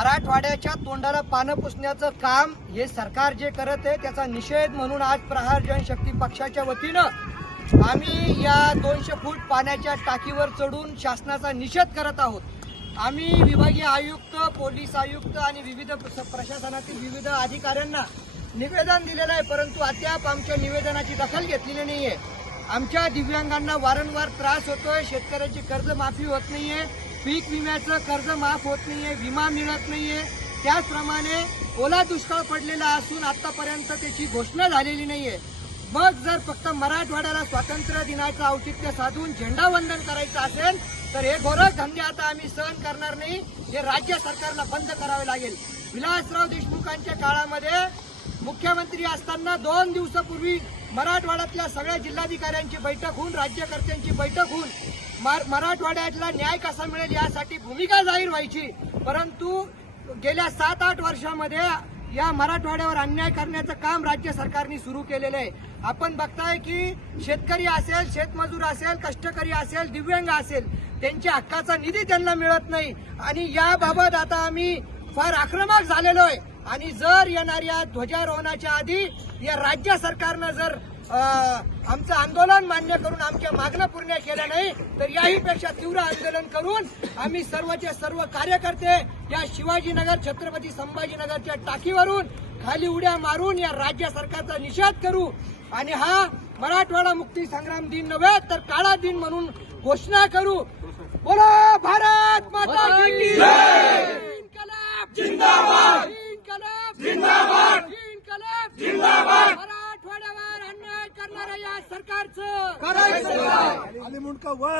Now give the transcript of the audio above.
मराठवाड्याच्या तोंडाला पानं पुसण्याचं काम हे सरकार जे करत आहे त्याचा निषेध म्हणून आज प्रहार जनशक्ती पक्षाच्या वतीनं आम्ही या दोनशे फूट पाण्याच्या टाकीवर चढून शासनाचा निषेध करत आहोत. आम्ही विभागीय आयुक्त पोलीस आयुक्त आणि विविध प्रशासनातील विविध अधिकाऱ्यांना निवेदन दिलेलं आहे परंतु अद्याप आमच्या निवेदनाची दखल घेतलेली नाहीये. आमच्या दिव्यांगांना वारंवार त्रास होतोय शेतकऱ्याची कर्जमाफी होत नाहीये. पीक विम्याचं कर्ज माफ होत नाहीये विमा मिळत नाहीये. त्याचप्रमाणे ओला दुष्काळ पडलेला असून आतापर्यंत त्याची घोषणा झालेली नाहीये. मग जर फक्त मराठवाड्याला स्वातंत्र्य दिनाचं औचित्य साधून झेंडावंदन करायचं असेल तर हे गोरख धंदे आता आम्ही सहन करणार नाही. हे राज्य सरकारला बंद करावे लागेल. विलासराव देशमुखांच्या काळामध्ये मुख्यमंत्री असताना दोन दिवसापूर्वी मराठवाड्यातल्या सगळ्या जिल्हाधिकाऱ्यांची बैठक होऊन राज्यकर्त्यांची बैठक होऊन मराठवाड्यातला न्याय कसा मिळेल यासाठी भूमिका जाहीर व्हायची. परंतु गेल्या सात आठ वर्षामध्ये या मराठवाड्यावर अन्याय करण्याचं काम राज्य सरकारने सुरू केलेलं आहे. आपण बघताय की शेतकरी असेल शेतमजूर असेल कष्टकरी असेल दिव्यांग असेल त्यांच्या हक्काचा निधी त्यांना मिळत नाही. आणि याबाबत आता आम्ही फार आक्रमक झालेलो आहे. आणि जर येणाऱ्या ध्वजारोहणाच्या आधी या राज्य सरकारनं जर आमचं आंदोलन मान्य करून आमच्या मागण्या पूर्ण केल्या नाही तर याहीपेक्षा तीव्र आंदोलन करून आम्ही सर्वचे सर्व कार्यकर्ते या शिवाजीनगर छत्रपती संभाजीनगरच्या टाकीवरून खाली उड्या मारून या राज्य सरकारचा निषेध करू. आणि हा मराठवाडा मुक्ती संग्राम दिन नव्हे तर काळा दिन म्हणून घोषणा करू. बोला भारत माता की सरकारचं. आली मुंडका वर.